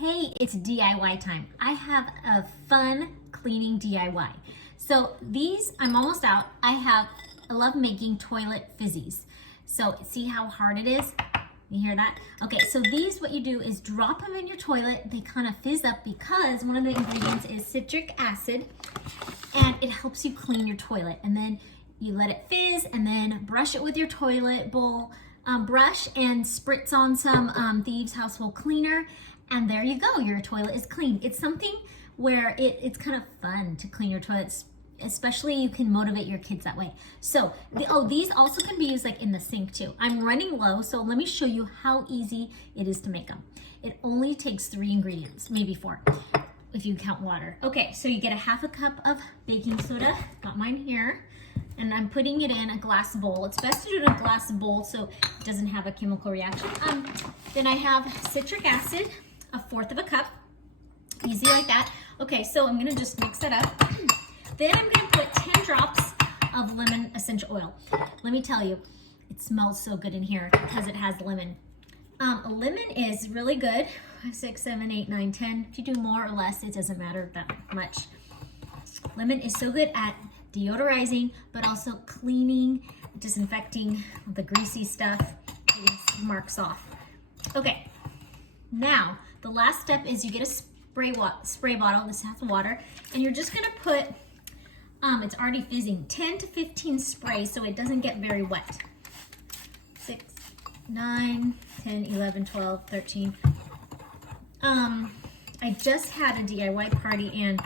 Hey, it's DIY time. I have a fun cleaning DIY. So these, I'm almost out. I love making toilet fizzies. So see how hard it is? You hear that? Okay, so these, what you do is drop them in your toilet. They kind of fizz up because one of the ingredients is citric acid, and it helps you clean your toilet. And then you let it fizz and then brush it with your toilet bowl brush and spritz on some Thieves Household Cleaner. And there you go, your toilet is clean. It's something where it's kind of fun to clean your toilets, especially you can motivate your kids that way. So, these also can be used like in the sink too. I'm running low, so let me show you how easy it is to make them. It only takes 3 ingredients, maybe 4, if you count water. Okay, so you get a 1/2 cup of baking soda, got mine here, and I'm putting it in a glass bowl. It's best to do it in a glass bowl so it doesn't have a chemical reaction. Then I have citric acid, 1/4 cup, easy like that. Okay, so I'm gonna just mix it up. Then I'm gonna put 10 drops of lemon essential oil. Let me tell you, it smells so good in here because it has lemon. Lemon is really good, 5, 6, 7, 8, 9, 10. If you do more or less, it doesn't matter that much. Lemon is so good at deodorizing, but also cleaning, disinfecting the greasy stuff, getting marks off. Okay, now the last step is you get a spray bottle. This has water, and you're just gonna put, it's already fizzing, 10 to 15 sprays so it doesn't get very wet. 6, 9, 10, 11, 12, 13. I just had a DIY party and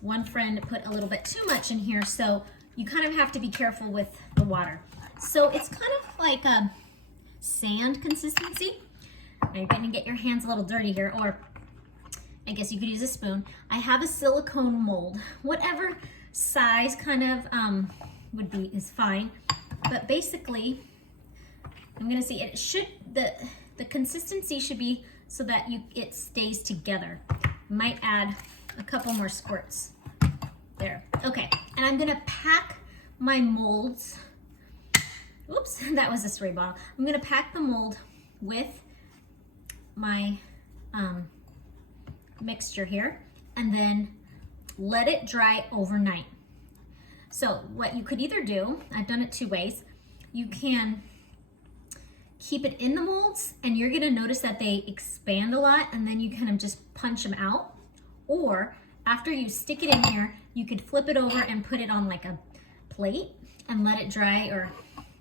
one friend put a little bit too much in here, so you kind of have to be careful with the water. So it's kind of like a sand consistency. Now you're going to get your hands a little dirty here, or I guess you could use a spoon. I have a silicone mold. Whatever size kind of is fine. But basically, I'm going to see, it should, the consistency should be so that it stays together. Might add a couple more squirts. There. Okay, and I'm gonna pack my molds. Oops, that was a spray bottle. I'm gonna pack the mold with my mixture here and then let it dry overnight. So what you could either do, I've done it 2 ways. You can keep it in the molds and you're gonna notice that they expand a lot, and then you kind of just punch them out. Or after you stick it in here, you could flip it over and put it on like a plate and let it dry, or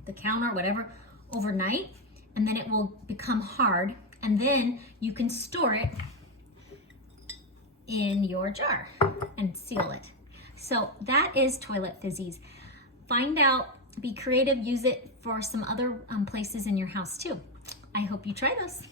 the counter, whatever, overnight, and then it will become hard, and then you can store it in your jar and seal it. So that is toilet fizzies. Find out, be creative, use it for some other places in your house too. I hope you try those.